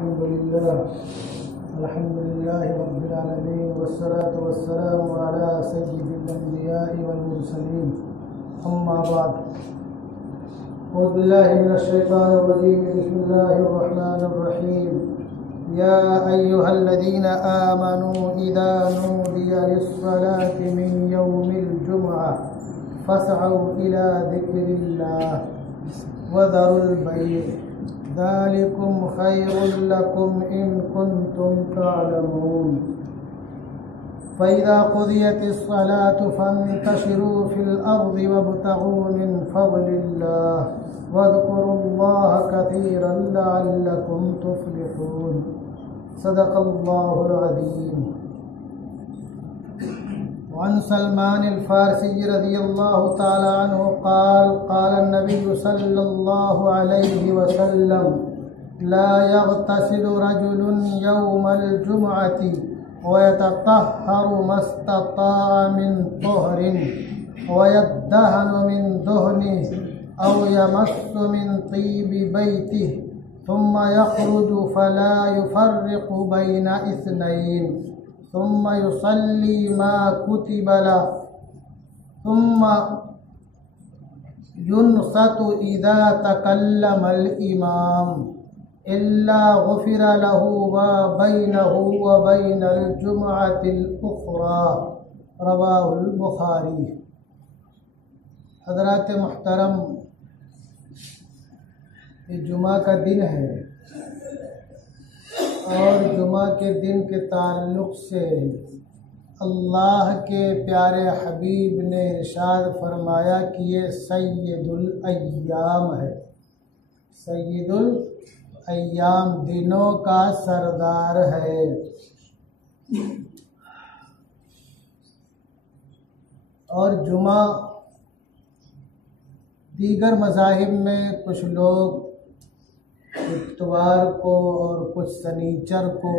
अल्हम्दुलिल्लाह रब्बिल आलमीन वस्सलातु वस्सलामु अला सय्यिदिल अंबिया'i वल मुरसलीन अम्मा बाद औज़ु बिल्लाहि मिनश शैतानिर रजीम बिस्मिल्लाहिर रहमानिर रहीम या अय्युहल्लज़ीना आमनू इज़ा नूदिया लिस्सलाति मिन यौमिल जुमुअह फस्अऊ इला ज़िक्रिल्लाह वज़रुल बैअ ज़ालिकुम खैरुल लकुम इन कुंतुम तालमून फ़इज़ा क़ुदियतिस सलातु फ़ंतशिरू फ़िल अर्ज़ि वब्तग़ू मिन फ़ज़लिल्लाह वज़्कुरुल्लाह कसीरन लअल्लकुम तुफ़्लिहून सदक़ल्लाहुल अज़ीम। वअन सलमान अल-फ़ारसी रज़ियल्लाहु तआला अन्हु क़ाल क़ाल नबी सल्लल्लाहु अलैहि वसल्लम ला यग़तसिलु रजुलुन यौमल जुमुअति वयतत्तहरु मस्तताअ मिन तुहरिन वयद्दहनु मिन दुहनिहि औ यमस्सु मिन तीबि बैतिहि थुम्म यख़रुजु फला युफ़र्रिक़ु बैन इस्नैन थुम्म युसल्ली मा कुतिब लह थुम्म युनसतु इज़ा तकल्लमल इमाम इल्ला गुफ़िर लहु मा बैनहु व बैनल जुमुअतिल उख़रा रवाहुल बुखारी। हज़रात मुहतरम, ये जुमा का दिन है और जुमा के दिन के ताल्लुक़ से अल्लाह के प्यारे हबीब ने इरशाद फरमाया कि ये सय्यदुल अय्याम है। सय्यदुल अय्याम, दिनों का सरदार है। और जुमा दीगर मज़ाहिब में कुछ लोग इत्वार को और कुछ सनीचर को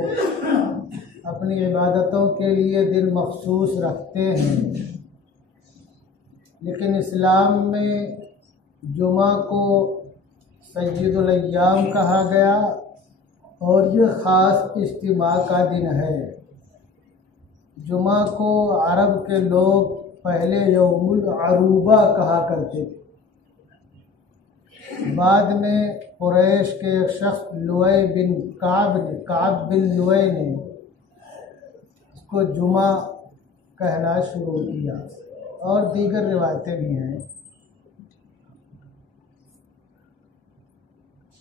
अपनी इबादतों के लिए दिन मखसूस रखते हैं, लेकिन इस्लाम में जुमा को सय्यदुल अय्याम कहा गया और ये ख़ास इज्तिमा का दिन है। जुमा को अरब के लोग पहले यौमुल अरूबा कहा करते थे। बाद में कुरैश के एक शख्स काब बिन लुअय ने इसको जुमा कहना शुरू किया और दीगर रिवायतें भी हैं।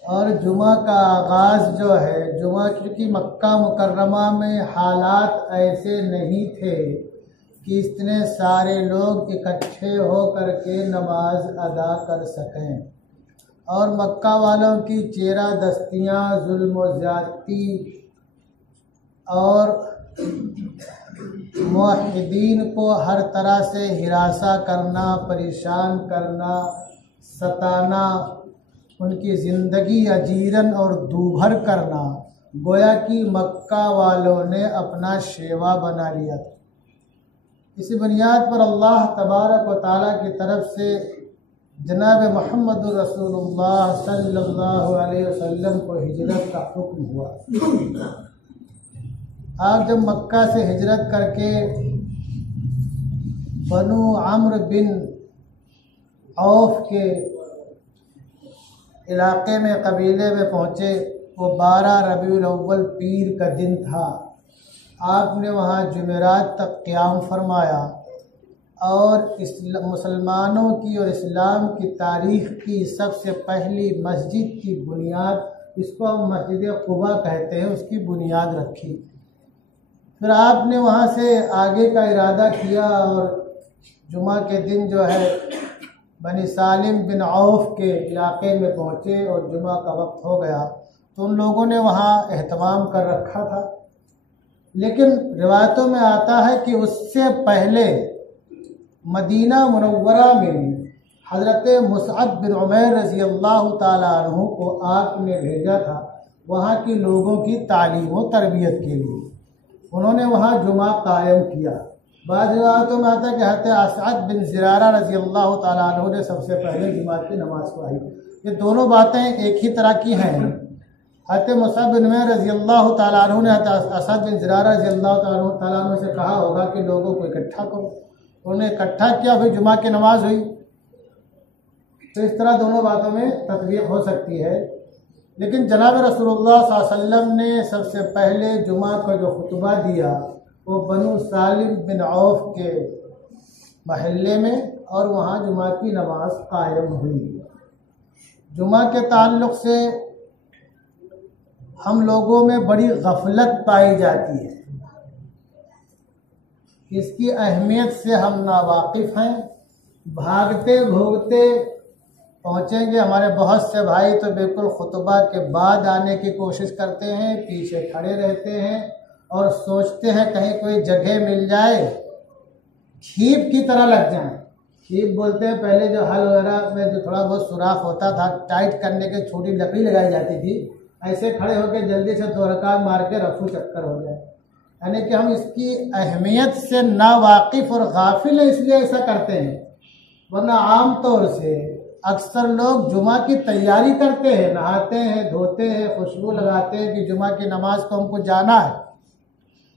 और जुमा का आगाज़ जो है, जुमा क्योंकि मक्का मुकर्रमा में हालात ऐसे नहीं थे कि इतने सारे लोग इकट्ठे हो करके नमाज अदा कर सकें, और मक्का वालों की चेरा दस्तियाँ, जुल्म व ज़्यादती और मुवहिदीन को हर तरह से हिरासा करना, परेशान करना, सताना, उनकी ज़िंदगी अजीरन और दूभर करना, गोया कि मक्का वालों ने अपना शेवा बना लिया था। इसी बुनियाद पर अल्लाह तबारक व तआला की तरफ से जनाब मोहम्मद रसूलुल्लाह सल्लल्लाहु अलैहि वसल्लम को हिजरत का हुक्म हुआ। आप जब मक्का से हिजरत करके बनु अम्र बिन औफ के इलाके में, कबीले में पहुँचे, वो 12 रबीउल अव्वल पीर का दिन था। आपने वहाँ जुमेरात तक क़याम फरमाया और मुसलमानों की और इस्लाम की तारीख़ की सबसे पहली मस्जिद की बुनियाद, इसको हम मस्जिद कुबा कहते हैं, उसकी बुनियाद रखी। फिर आपने वहाँ से आगे का इरादा किया और जुमा के दिन जो है बनी सालिम बिन औफ के इलाके में पहुँचे और जुमा का वक्त हो गया तो उन लोगों ने वहाँ एहतमाम कर रखा था। लेकिन रिवायतों में आता है कि उससे पहले मदीना मुनव्वरा में हज़रत मुसअब बिन उमैर रज़ी अल्लाह ताला अन्हु को आपने भेजा था वहाँ के लोगों की तालीम व तरबियत के लिए। उन्होंने वहाँ जुमा कायम किया। बाद रिवायतों में आता है कि हज़रत असअद बिन ज़ुरारा रज़ी अल्लाह ताला अन्हु ने सबसे पहले जुमा की नमाज़ पढ़ाई। ये दोनों बातें एक ही तरह की हैं। हज़रत मुसअब बिन उमैर रज़ियल्लाहु ताला अन्हु ने असद बिन ज़ुरारा रज़ियल्लाहु ताला अन्हु से कहा होगा कि लोगों को इकट्ठा करो। उन्होंने इकट्ठा किया, फिर जुमा की नमाज हुई। तो इस तरह दोनों बातों में तत्वीक़ हो सकती है। लेकिन जनाब रसूलुल्लाह सल्लल्लाहु अलैहि वसल्लम ने सबसे पहले जुमा का जो खुतबा दिया वो बनु सालिम बिन औफ के महल्ले में, और वहाँ जुमा की नमाज कायम हुई। जुमा के ताल्लुक़ से हम लोगों में बड़ी गफलत पाई जाती है, इसकी अहमियत से हम नावाकिफ़ हैं। भागते भोगते पहुँचेंगे। हमारे बहुत से भाई तो बिल्कुल खुतबा के बाद आने की कोशिश करते हैं, पीछे खड़े रहते हैं और सोचते हैं कहीं कोई जगह मिल जाए, खीप की तरह लग जाए। खीप बोलते हैं पहले जो हल वगैरह में जो थोड़ा बहुत सुराख होता था, टाइट करने के छोटी लकड़ी लगाई जाती थी, ऐसे खड़े होकर जल्दी से 2 रकात मार के रफू चक्कर हो जाए। यानी कि हम इसकी अहमियत से नावाकिफ़ और गाफिल हैं, इसलिए ऐसा करते हैं। वरना आम तौर से अक्सर लोग जुमा की तैयारी करते हैं, नहाते हैं, धोते हैं, खुशबू लगाते हैं कि जुमा की नमाज को हमको जाना है।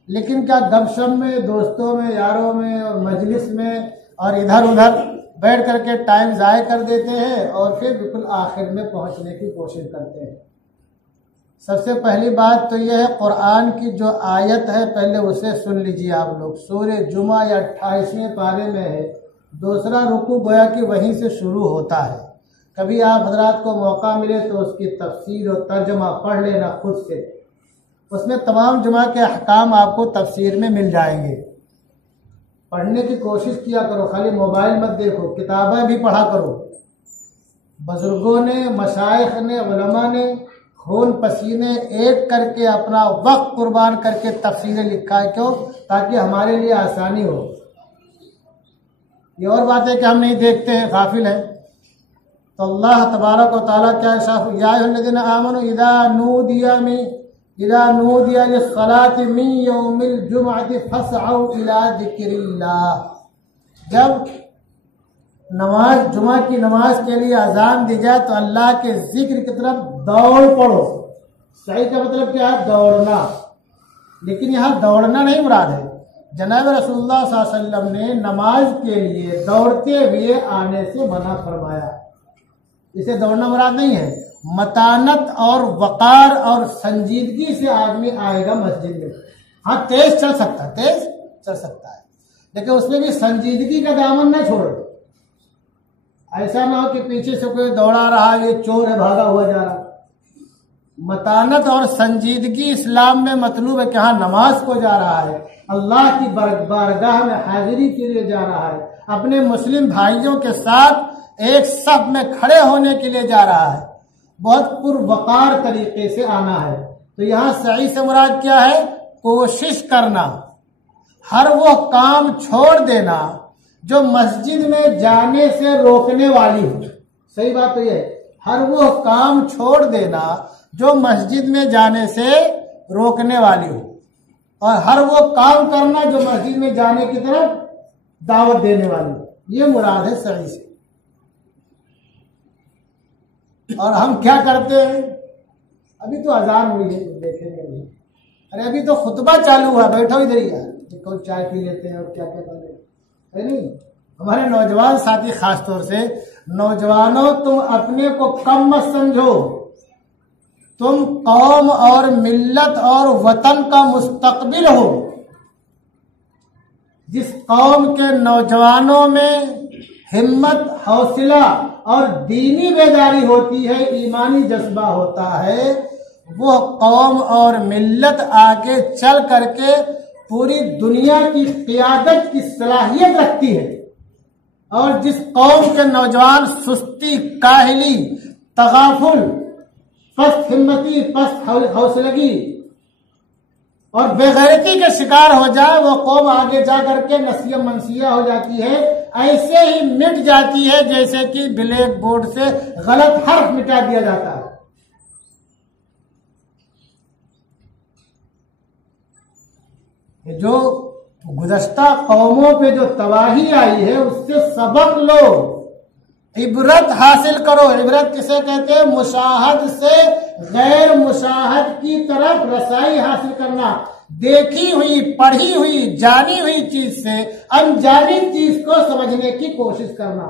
लेकिन क्या गपशप में, दोस्तों में, यारों में और मजलिस में और इधर उधर बैठ करके टाइम ज़ाय कर देते हैं और फिर बिल्कुल आखिर में पहुंचने की कोशिश करते हैं। सबसे पहली बात तो यह है, कुरान की जो आयत है पहले उसे सुन लीजिए आप लोग। सूरह जुमा या 28वें पारे में है। दूसरा रुकू गोया कि वहीं से शुरू होता है। कभी आप हजरात को मौका मिले तो उसकी तफसीर और तर्जमा पढ़ लेना खुद से। उसमें तमाम जुमा के अहकाम आपको तफसीर में मिल जाएंगे। पढ़ने की कोशिश किया करो, खाली मोबाइल मत देखो, किताबें भी पढ़ा करो। बुजुर्गों ने, मशाइख ने, उलमा ने खून पसीने एक करके अपना वक्त कुर्बान करके तफसीरें लिखा है। क्यों? ताकि हमारे लिए आसानी हो। ये और बात है कि हम नहीं देखते हैं, गाफिल हैं। तो अल्लाह तबारक व तआला क्या इरशाद, या अय्युहल्लज़ीना आमनू इज़ा नूदिया लिस्सलाति मिन यौमिल जुमअति फसअू इला ज़िक्रिल्लाह। जब नमाज, जुमा की नमाज के लिए अजान दी जाए तो अल्लाह के जिक्र की तरफ दौड़ पड़ो। सही का मतलब क्या है? दौड़ना। लेकिन यहाँ दौड़ना नहीं मुराद है। जनाब रसूलुल्लाह सल्लल्लाहु अलैहि वसल्लम ने नमाज के लिए दौड़ते हुए आने से मना फरमाया। इसे दौड़ना मुराद नहीं है। मतानत और वकार और संजीदगी से आदमी आएगा मस्जिद में। हाँ, तेज चल सकता है, लेकिन उसमें भी संजीदगी का दामन न छोड़ो। ऐसा ना हो कि पीछे से कोई दौड़ा रहा, ये चोर है, भागा हुआ जा रहा। मतानत और संजीदगी इस्लाम में मतलूब है कि हाँ, नमाज को जा रहा है, अल्लाह की बारगाह में हाजिरी के लिए जा रहा है, अपने मुस्लिम भाइयों के साथ एक सफ में खड़े होने के लिए जा रहा है। बहुत पुरवकार तरीके से आना है। तो यहाँ सही से मुराद क्या है? कोशिश करना, हर वो काम छोड़ देना जो मस्जिद में जाने से रोकने वाली हो। सही बात तो ये है, हर वो काम छोड़ देना जो मस्जिद में जाने से रोकने वाली हो, और हर वो काम करना जो मस्जिद में जाने की तरफ दावत देने वाली हो। ये मुराद है सही से। और हम क्या करते हैं? अभी तो अजान हुई है, देखेंगे अभी। अरे अभी तो खुतबा चालू हुआ, बैठो इधर ही यार, कोई चाय पी लेते हैं और क्या क्या कर लेते हैं, नहीं। हमारे नौजवान साथी, खास तौर से नौजवानों, तुम अपने को कम मत समझो। तुम कौम और मिल्लत और वतन का मुस्तकबिल हो। जिस कौम के नौजवानों में हिम्मत, हौसला और दीनी बेदारी होती है, ईमानी जज्बा होता है, वो कौम और मिल्लत आगे चल करके पूरी दुनिया की क़ियादत की सलाहियत रखती है। और जिस कौम के नौजवान सुस्ती, काहिली, तगाफुल, पस्त हिम्मती, पस्त हौसलगी और बेगैरती के शिकार हो जाए, वो कौम आगे जा करके नसिया मनसिया हो जाती है। ऐसे ही मिट जाती है जैसे कि ब्लैक बोर्ड से गलत हर्फ मिटा दिया जाता है। जो गुज़श्ता कौमों पे जो तबाही आई है, उससे सबक लो, इबरत हासिल करो। इबरत किसे कहते हैं? मुशाहद से गैर मुशाहद की तरफ रसाई हासिल करना, देखी हुई, पढ़ी हुई, जानी हुई चीज से अनजानी चीज को समझने की कोशिश करना।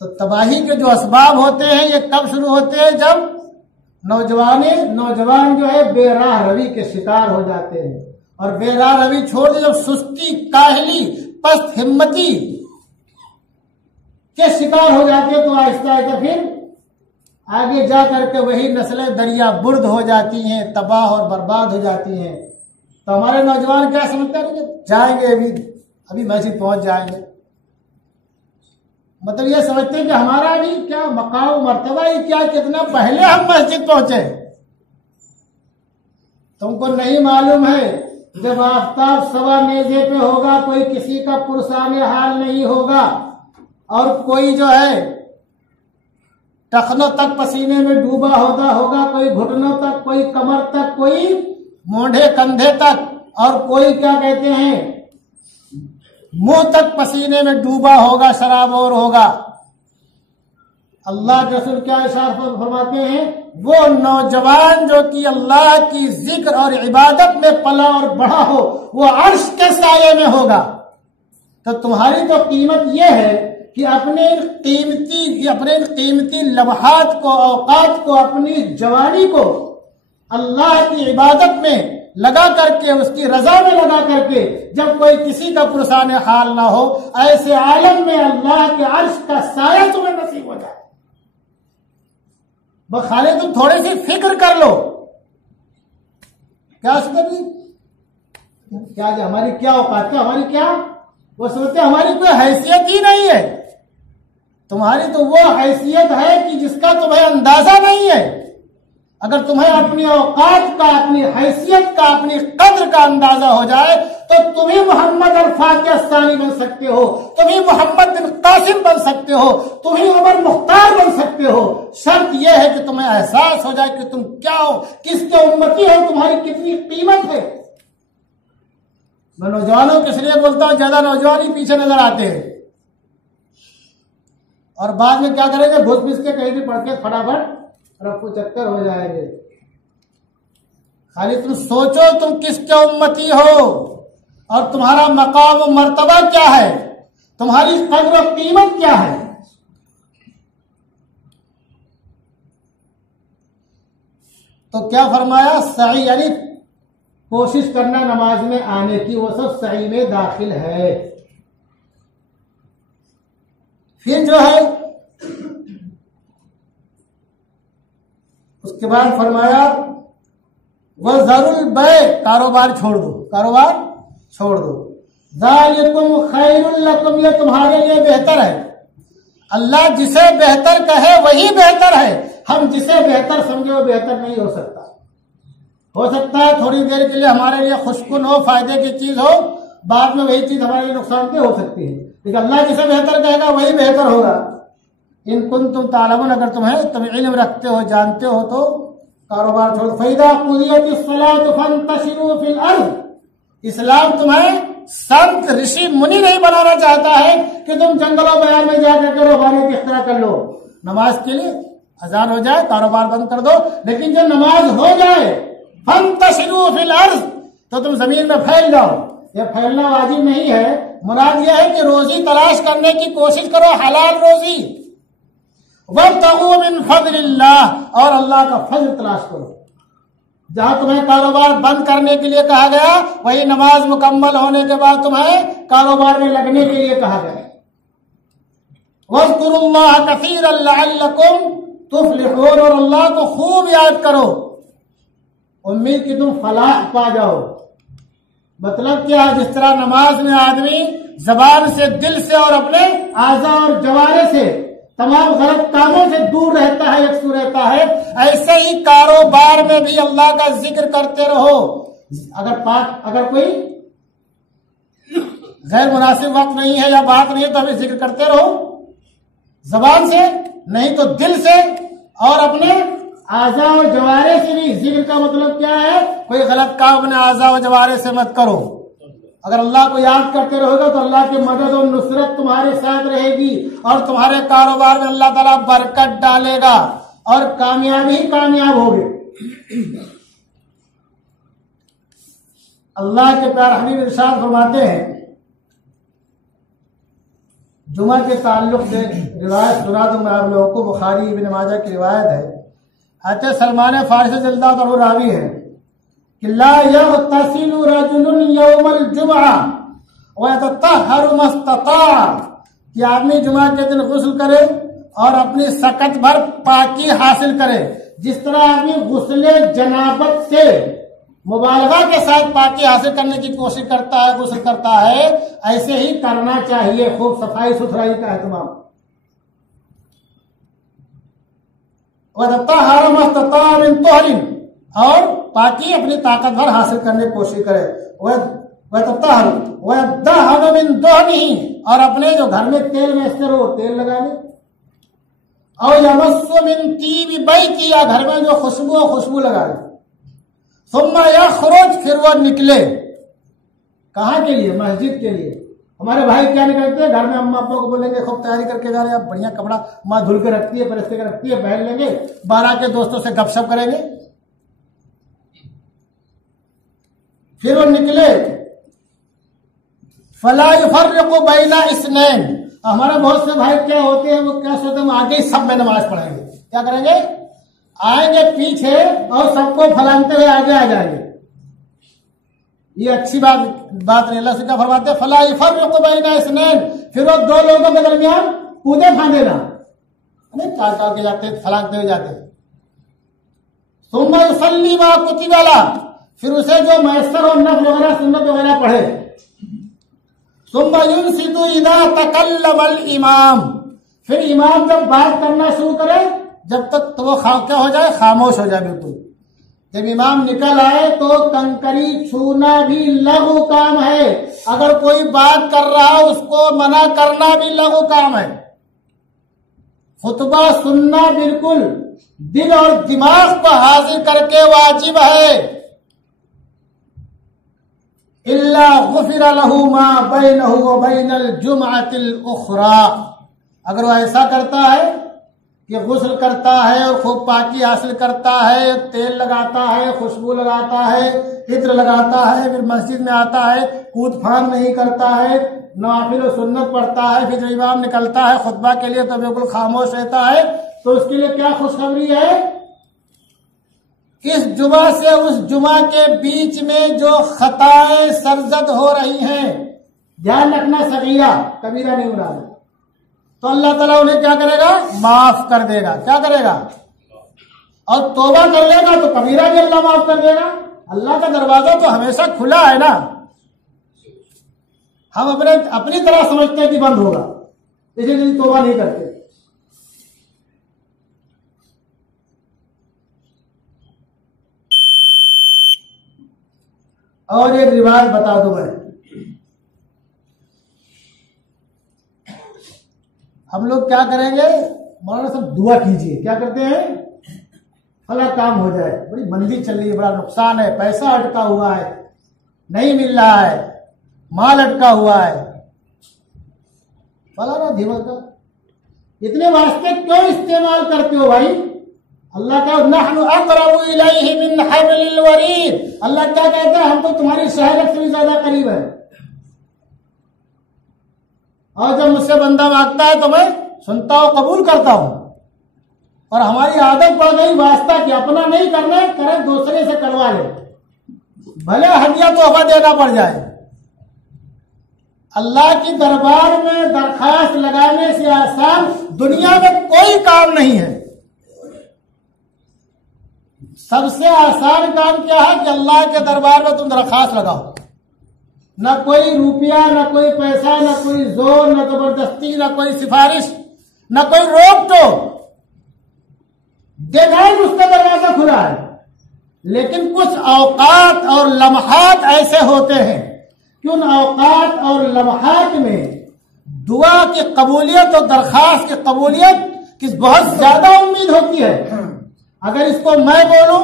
तो तबाही के जो असबाब होते हैं ये कब शुरू होते हैं? जब नौजवान जो है बेराह रवी के शिकार हो जाते हैं, और बेराह रवी छोड़ दे, जब सुस्ती, काहली, पस्त हिम्मती के शिकार हो जाते हैं, तो आहिस्ता आहिस्ता फिर आगे जा करके वही नस्लें दरिया बुर्द हो जाती हैं, तबाह और बर्बाद हो जाती हैं। तो हमारे नौजवान क्या समझते हैं? जाएंगे अभी मस्जिद पहुंच जाएंगे, मतलब ये समझते हैं कि हमारा भी क्या मकाम मर्तबा ही क्या, कितना पहले हम मस्जिद पहुंचे। तुमको नहीं मालूम है जब आफ्ताब सवा नेज़े पे होगा, कोई किसी का पुरसाने हाल नहीं होगा, और कोई जो है टखनों तक पसीने में डूबा होगा, कोई घुटनों तक, कोई कमर तक, कोई मोढ़े कंधे तक, और कोई क्या कहते हैं मुंह तक पसीने में डूबा होगा, शराबोर होगा। अल्लाह के रसूल क्या इरशाद फरमाते हैं? वो नौजवान जो कि अल्लाह की जिक्र और इबादत में पला और बढ़ा हो, वो अर्श के साये में होगा। तो तुम्हारी तो कीमत यह है कि अपने कीमती लम्हात को, औकात को, अपनी जवानी को अल्लाह की इबादत में लगा करके, उसकी रजा में लगा करके, जब कोई किसी का पुरसाने हाल ना हो, ऐसे आलम में अल्लाह के अर्श का साया तुम्हें नसीब हो जाए। बस खाली तुम थोड़ी सी फिक्र कर लो, क्या समझी क्या हमारी क्या औकात है, हमारी क्या, वो समझते हमारी कोई हैसियत ही नहीं है। तुम्हारी तो वो हैसियत है कि जिसका तुम्हें अंदाजा नहीं है। अगर तुम्हें अपनी औकात का, अपनी हैसियत का, अपनी कद्र का अंदाजा हो जाए, तो तुम ही मोहम्मद अल-फातिह सानी बन सकते हो, तुम ही मोहम्मद बिन कासिम बन सकते हो, तुम ही उमर मुख्तार बन सकते हो। शर्त यह है कि तुम्हें एहसास हो जाए कि तुम क्या हो, किसके उम्मती हो, तुम्हारी कितनी कीमत है। मैं नौजवानों के इसलिए बोलता हूं, ज्यादा नौजवान ही पीछे नजर आते हैं, और बाद में क्या करेंगे, घुस घुस के कहीं भी पढ़ के फटाफट रफू चक्कर हो जाएंगे। खाली तुम सोचो तुम किसके उम्मती हो, और तुम्हारा मकाम और मर्तबा क्या है, तुम्हारी कद्र और कीमत क्या है। तो क्या फरमाया? सही यानी कोशिश करना नमाज में आने की, वो सब सही में दाखिल है। फिर जो है उसके बाद फरमाया वह ज़रूर बै, कारोबार छोड़ दो, कारोबार छोड़ दो। ज़ालिकुम खैरुल लकुम, ये तुम्हारे लिए बेहतर है। अल्लाह जिसे बेहतर कहे वही बेहतर है, हम जिसे बेहतर समझे वो बेहतर नहीं हो सकता। हो सकता है थोड़ी देर के लिए हमारे लिए खुशकुन हो, फायदे की चीज हो, बाद में वही चीज हमारे लिए नुकसानदेह हो सकती है, लेकिन अल्लाह जिसे बेहतर कहेगा वही बेहतर होगा। इन कुंतुम तालमून, अगर तुम इल्म रखते हो, जानते हो, तो कारोबार छोड़ो। फैदा कुदियतिस सलात फंतशिरू फिल अर्द, इस्लाम तुम्हें संत ऋषि मुनि नहीं बनाना चाहता है कि तुम जंगलों बयान में जाकर के रोबानी की इख्तिरा कर लो। नमाज के लिए अजान हो जाए, कारोबार बंद कर दो, लेकिन जब नमाज हो जाए फंतशिरू फिल अर्द, तो तुम जमीन में फैल जाओ। ये फैलना वाजिब नहीं है, मुराद यह है कि रोजी तलाश करने की कोशिश करो, हलाल रोजी। वब्तगू मिन फज़लिल्लाह, और अल्लाह का फजल तलाश करो। जहां तुम्हें कारोबार बंद करने के लिए कहा गया, वही नमाज मुकम्मल होने के बाद तुम्हें कारोबार में लगने के लिए कहा गया। वज़्कुरुल्लाह कसीरन लअल्लकुम तुफ्लिहून, और अल्लाह को खूब याद करो, उम्मीद कि तुम फलाह पा जाओ। मतलब क्या है? जिस तरह नमाज में आदमी जबान से, दिल से और अपने आज़ा और जवारे से तमाम गलत कामों से दूर रहता है, यकसू रहता है, ऐसे ही कारोबार में भी अल्लाह का जिक्र करते रहो। अगर कोई गैर मुनासिब वक्त नहीं है या बात नहीं है तो हमें जिक्र करते रहो, जबान से नहीं तो दिल से, और अपने आज़ा और जवारे से भी। जिक्र का मतलब क्या है? कोई गलत काम अपने आज़ा और जवारे से मत करो, अगर अल्लाह को याद करते रहोगे तो अल्लाह की मदद और नुसरत तुम्हारे साथ रहेगी और तुम्हारे कारोबार में अल्लाह ताला बरकत डालेगा और कामयाबी ही कामयाब होगे। अल्लाह के प्यारे हबीब इरशाद फरमाते हैं, जुमा के ताल्लुक से रिवायत सुना दूं मैं आप लोगों को, बुखारी इब्न माजा की रिवायत है। हज़रत सलमान फारसी रज़ियल्लाहु अन्हु रावी है कि ला यग़तसिलु रजुलुन यौमल जुमआ व यततहहरु मस्तता, कि आदमी जुमा के दिन गुस्ल करे और अपनी सकत भर पाकी हासिल करे। जिस तरह आदमी गुस्ले जनाबत से मुबालगा के साथ पाकी हासिल करने की कोशिश करता है, गुस्ल करता है, ऐसे ही करना चाहिए। खूब सफाई सुथराई का एहतमाम। वततहहरु मस्तता मिन तुहरिन, और पाकी अपनी ताकत भर हासिल करने की कोशिश करे। वयदहनु मिन दुहनिही, और अपने जो घर में तेल मैसर हो तेल लगा ले। और यमस्सु मिन तीबि बैती, या घर में जो खुशबू हो खुशबू लगा ले। सुम्मा यखरुज, फिर वो निकले। कहाँ के लिए? मस्जिद के लिए। हमारे भाई क्या निकलते हैं, घर में अम्मा अब्बा को बोलेंगे खूब तैयारी करके जा रहे हैं, बढ़िया कपड़ा माँ धुल के रखती है, प्रेस के रखती है, पहन लेंगे, 12 के दोस्तों से गपशप करेंगे, फिर वो निकले। फला युफर्रिकु बैना इस्नैन, हमारे बहुत से भाई क्या होते हैं, वो क्या सोचते हैं आगे ही सब में नमाज पढ़ेंगे। क्या करेंगे? आएंगे पीछे और सबको फलांगते हुए आगे आ जाएंगे। ये अच्छी बात नहीं। अल्लाह से क्या फरमाते हैं, फला युफर्रिकु बैना इस्नैन, फिर वो दो लोगों के दरमियान कूदे फांदे ना, चाल चाल के जाते, फलांगते हुए जाते। सुम्मा युसल्ली मा कुतिबा ला, फिर उसे जो मैसर और नफ़ल वगैरह सुन्नत वगैरह पढ़े। सुम्मा युनसितु इज़ा तकल्लमल इमाम, फिर इमाम जब बात करना शुरू करे, जब तक तो वो क्या हो जाए, खामोश हो जाए बिल्कुल। जब इमाम निकल आए तो कंकरी छूना भी लघु काम है। अगर कोई बात कर रहा है उसको मना करना भी लघु काम है। खुतबा सुनना बिल्कुल दिल और दिमाग को हाजिर करके वाजिब है। इल्ला गुफिरा लहू मा बैनहु व बैनल जुमअतिल उखरा, अगर वो ऐसा करता है कि गुस्ल करता है और खूब पाकी हासिल करता है, तेल लगाता है, खुशबू लगाता है, इत्र लगाता है, फिर मस्जिद में आता है, कूद फान नहीं करता है, नवाफिल और सुन्नत पढ़ता है, फिर जब इमाम निकलता है खुतबा के लिए तो बिल्कुल खामोश रहता है, तो उसके लिए क्या खुशखबरी है? इस जुमा से उस जुमा के बीच में जो खताएं सरजद हो रही हैं, ध्यान रखना, सगीरा कबीरा नहीं उड़ा, तो अल्लाह ताला उन्हें क्या करेगा? माफ कर देगा। क्या करेगा? और तौबा कर लेगा तो कबीरा भी अल्लाह माफ कर देगा। अल्लाह का दरवाजा तो हमेशा खुला है ना। हम अपनी तरह समझते हैं कि बंद होगा, इसलिए तौबा नहीं करते। और एक रिवाज बता दो मैं, हम लोग क्या करेंगे, मौलाना सब दुआ कीजिए, क्या करते हैं, फला काम हो जाए, बड़ी मंदी चल रही है, बड़ा नुकसान है, पैसा अटका हुआ है, नहीं मिल रहा है, माल अटका हुआ है, फलाना धीमका, इतने वास्ते क्यों इस्तेमाल करते हो भाई? अल्लाह का नहनु अक़रबु इलैहि मिन हब्लिल वरीद, अल्लाह क्या कहता है, हम तो तुम्हारी शहरत से भी ज्यादा करीब है। और जब मुझसे बंदा मांगता है तो मैं सुनता हूं, कबूल करता हूं। और हमारी आदत पड़ गई वास्ता कि अपना नहीं करना है, करे दूसरे से करवा ले, भले हदिया तोहफा देना पड़ जाए। अल्लाह की दरबार में दरखास्त लगाने से आसान दुनिया में कोई काम नहीं है। सबसे आसान काम क्या है कि अल्लाह के दरबार में तुम दरखास्त लगाओ। न कोई रुपया, न कोई पैसा, न कोई जोर, न जबरदस्ती, न कोई सिफारिश, न कोई रोक टोक। देखा उसका दरवाजा खुला है, लेकिन कुछ औकात और लम्हात ऐसे होते हैं कि उन औकात और लम्हात में दुआ की कबूलियत और दरखास्त की कबूलियत की बहुत ज्यादा उम्मीद होती है। अगर इसको मैं बोलूं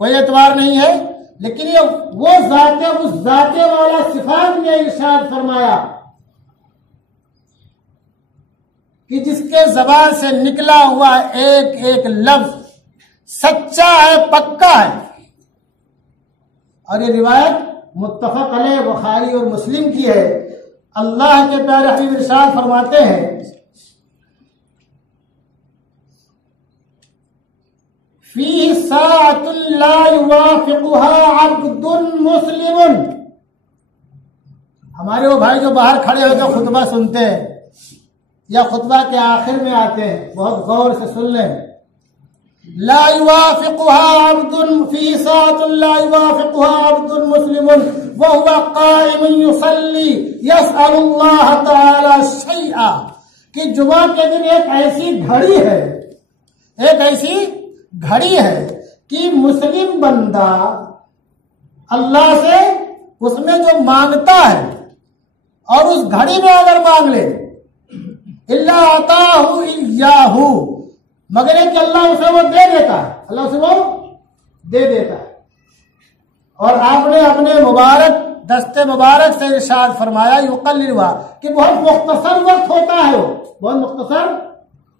कोई एतबार नहीं है, लेकिन ये वो जाते, उस जाते वाला सिफात में इरशाद फरमाया कि जिसके जबान से निकला हुआ एक एक लफ्ज सच्चा है, पक्का है। और ये रिवायत मुत्तफक अलैह बुखारी और मुस्लिम की है। अल्लाह के प्यारे हबीब इरशाद फरमाते हैं, फी साअतुन ला युवाफिकुहा अब्दुन मुस्लिमुन। हमारे वो भाई जो बाहर खड़े होकर खुतबा सुनते हैं या खुतबा के आखिर में आते हैं, बहुत गौर से सुन लें। ला युवाफिकुहा अब्दुन फी साअतुन ला युवाफिकुहा अब्दुन मुस्लिमुन व हुवा काइमुन युसल्ली यसअलुल्लाह तआला शैआ। कि जुमा के दिन एक ऐसी घड़ी है, एक ऐसी घड़ी है कि मुस्लिम बंदा अल्लाह से उसमें जो मांगता है और उस घड़ी में अगर मांग ले, इल्ला अताहु इय्याहु, मगर कि अल्लाह उसे वो दे देता है, अल्लाह उसे वो दे देता है। और आपने अपने मुबारक दस्ते मुबारक से इरशाद फरमाया युकल्लिलुहा, कि बहुत मुख्तसर वक्त होता है, वो बहुत मुख्तसर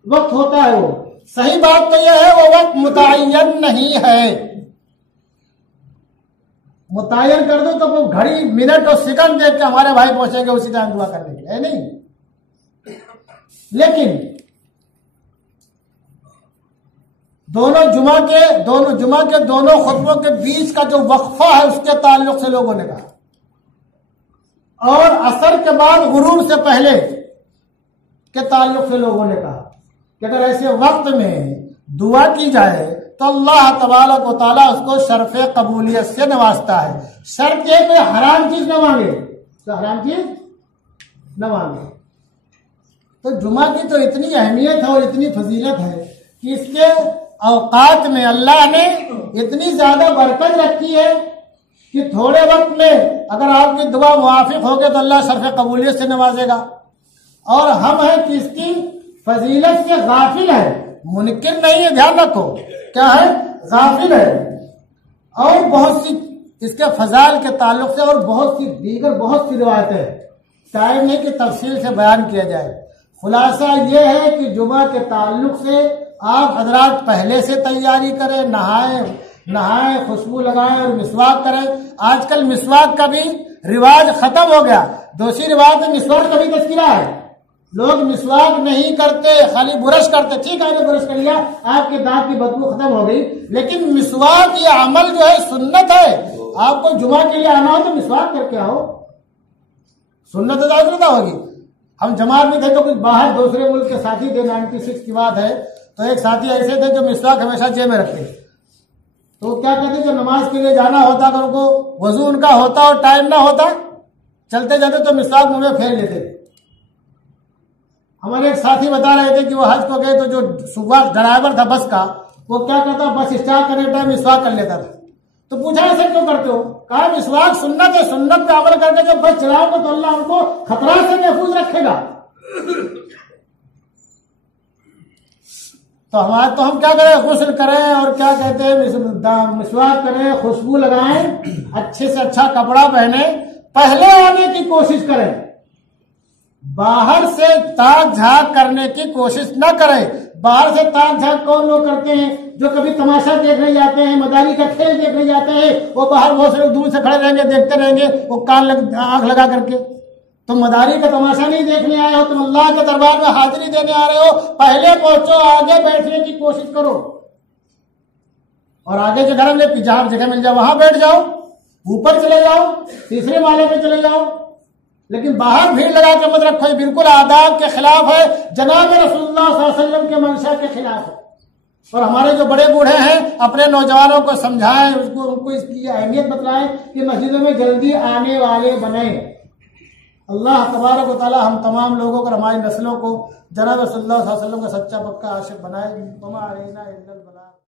वक्त होता है। वो सही बात तो यह है वो वक्त मुतय्यन नहीं है। मुतय्यन कर दो तो वो घड़ी मिनट और सेकंड देख के हमारे भाई पहुंचेंगे उसी टाइम दुआ करने के लिए, नहीं। लेकिन दोनों जुमा के दोनों खुतबों के बीच का जो वक्फा है उसके ताल्लुक से लोगों ने कहा, और असर के बाद गुरूब से पहले के ताल्लुक से लोगों ने कहा कि अगर ऐसे वक्त में दुआ की जाए तो अल्लाह तबारक व तआला उसको शर्फ कबूलियत से नवाजता है। शर्त यह कोई हराम चीज न मांगे, तो हराम चीज न मांगे। तो जुमा की तो इतनी अहमियत है और इतनी फजीलत है कि इसके औकात में अल्लाह ने इतनी ज्यादा बरकत रखी है कि थोड़े वक्त में अगर आपकी दुआ मुवाफिक हो गई तो अल्लाह शर्फ कबूलियत से नवाजेगा। और हम हैं कि इसकी फजीलत से गाफिल है, मुनकिर नहीं है, ध्यान रखो, क्या है, गाफिल है। और बहुत सी इसके फजाल के ताल्लुक से और बहुत सी रिवायतें हैं, टाइम नहीं कि तफसील से बयान किया जाए। खुलासा यह है कि जुमा के ताल्लुक से आप हजरात पहले से तैयारी करें, नहाएं, खुशबू लगाएं और मिसवाक करें। आजकल मिसवाक का भी रिवाज खत्म हो गया। दूसरी रिवाज में मिसवाक का भी तस्करा है, लोग मिसवाक नहीं करते, खाली बुरश करते। ठीक है, आपने बुरश कर लिया, आपके दांत की बदबू खत्म हो गई, लेकिन मिसवाक ये अमल जो है सुन्नत है। आपको जुमा के लिए आना हो तो मिसवाक करके आओ, सुन्नत अदा होगी। हम जमात में थे तो कुछ बाहर दूसरे मुल्क के साथी थे, 96 की बात है, तो एक साथी ऐसे थे जो मिसवाक हमेशा जेब में रखते। तो क्या कहते, जो नमाज के लिए जाना होता तो उनको वजू उनका होता और टाइम ना होता, चलते जाते तो मिसवाक मुंह में फेर लेते थे। हमारे एक साथी बता रहे थे कि वो हज को गए तो जो सुबह ड्राइवर था बस का, वो क्या करता, बस स्टार्ट करने टाइम मिसवाक कर लेता था। तो पूछा ऐसे क्यों करते हो? कहा मिसवाक सुन्नत है, सुन्नत पे अमल करके जब बस चलाओगे तो अल्लाह उनको खतरा से महफूज रखेगा। तो हम क्या करें, गुस्ल करें और क्या कहते हैं मिसवाक करें, खुशबू लगाएं, अच्छे से अच्छा कपड़ा पहने, पहले आने की कोशिश करें, बाहर से ताक झांक करने की कोशिश न करें। बाहर से ताक झांक कौन लोग करते हैं? जो कभी तमाशा देखने जाते हैं, मदारी का खेल देखने जाते हैं, वो बाहर बहुत से लोग दूर से खड़े रहेंगे, देखते रहेंगे, वो आंख लगा करके। तुम मदारी का तमाशा नहीं देखने आए हो, तुम अल्लाह के दरबार में हाजिरी देने आ रहे हो, पहले पहुंचो, आगे बैठने की कोशिश करो। और आगे जगह मिले, जहां जगह मिल जाए वहां बैठ जाओ, ऊपर चले जाओ, तीसरे माले पे चले जाओ, लेकिन बाहर भीड़ लगा के मत रखो। ये बिल्कुल आदाब के खिलाफ है, जनाब रसूलुल्लाह सल्लल्लाहु अलैहि वसल्लम के मंशा के खिलाफ है। और हमारे जो बड़े बूढ़े हैं अपने नौजवानों को समझाएं, उनको इसकी अहमियत बतलाएं कि मस्जिदों में जल्दी आने वाले बने। अल्लाह तबारक व तआला हम तमाम लोगों को, हमारी नस्लों को जनाब रसूलुल्लाह सल्लल्लाहु अलैहि वसल्लम का सच्चा पक्का आशिक बनाए।